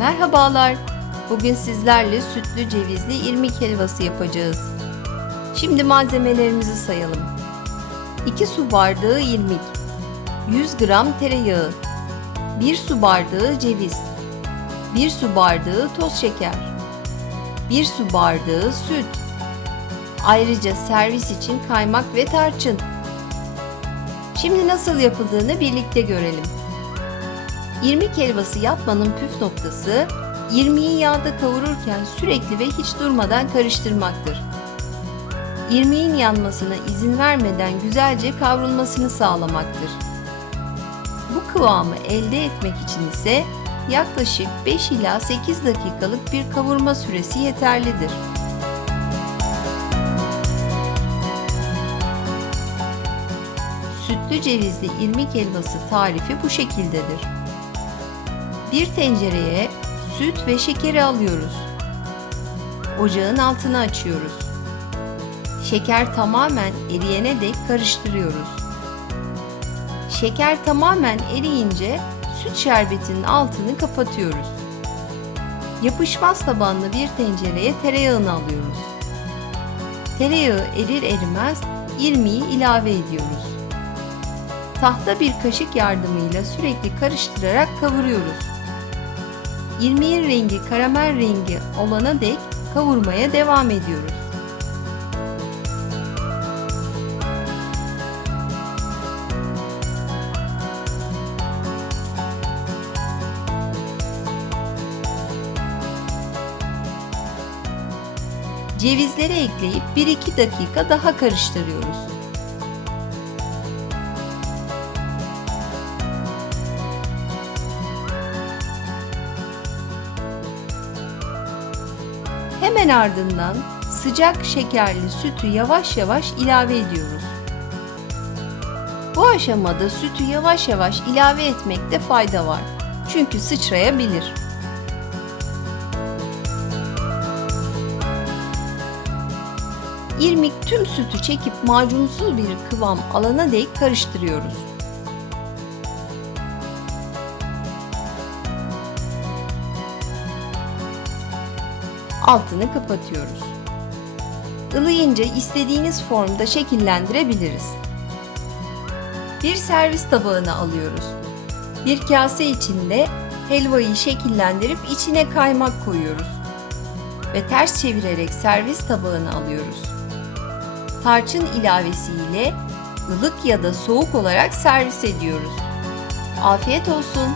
Merhabalar. Bugün sizlerle sütlü cevizli irmik helvası yapacağız. Şimdi malzemelerimizi sayalım. 2 su bardağı irmik, 100 gram tereyağı, 1 su bardağı ceviz, 1 su bardağı toz şeker, 1 su bardağı süt. Ayrıca servis için kaymak ve tarçın. Şimdi nasıl yapıldığını birlikte görelim. İrmik helvası yapmanın püf noktası irmiği yağda kavururken sürekli ve hiç durmadan karıştırmaktır. İrmiğin yanmasına izin vermeden güzelce kavrulmasını sağlamaktır. Bu kıvamı elde etmek için ise yaklaşık 5 ila 8 dakikalık bir kavurma süresi yeterlidir. Sütlü cevizli irmik helvası tarifi bu şekildedir. Bir tencereye süt ve şekeri alıyoruz. Ocağın altını açıyoruz. Şeker tamamen eriyene dek karıştırıyoruz. Şeker tamamen eriyince süt şerbetinin altını kapatıyoruz. Yapışmaz tabanlı bir tencereye tereyağını alıyoruz. Tereyağı erir erimez irmiği ilave ediyoruz. Tahta bir kaşık yardımıyla sürekli karıştırarak kavuruyoruz. İrmiğin rengi karamel rengi olana dek kavurmaya devam ediyoruz. Cevizleri ekleyip 1-2 dakika daha karıştırıyoruz. Hemen ardından sıcak şekerli sütü yavaş yavaş ilave ediyoruz. Bu aşamada sütü yavaş yavaş ilave etmekte fayda var. Çünkü sıçrayabilir. İrmik tüm sütü çekip macunsuz bir kıvam alana dek karıştırıyoruz. Altını kapatıyoruz. Ilıyınca istediğiniz formda şekillendirebiliriz. Bir servis tabağına alıyoruz. Bir kase içinde helvayı şekillendirip içine kaymak koyuyoruz ve ters çevirerek servis tabağına alıyoruz. Tarçın ilavesiyle ılık ya da soğuk olarak servis ediyoruz. Afiyet olsun.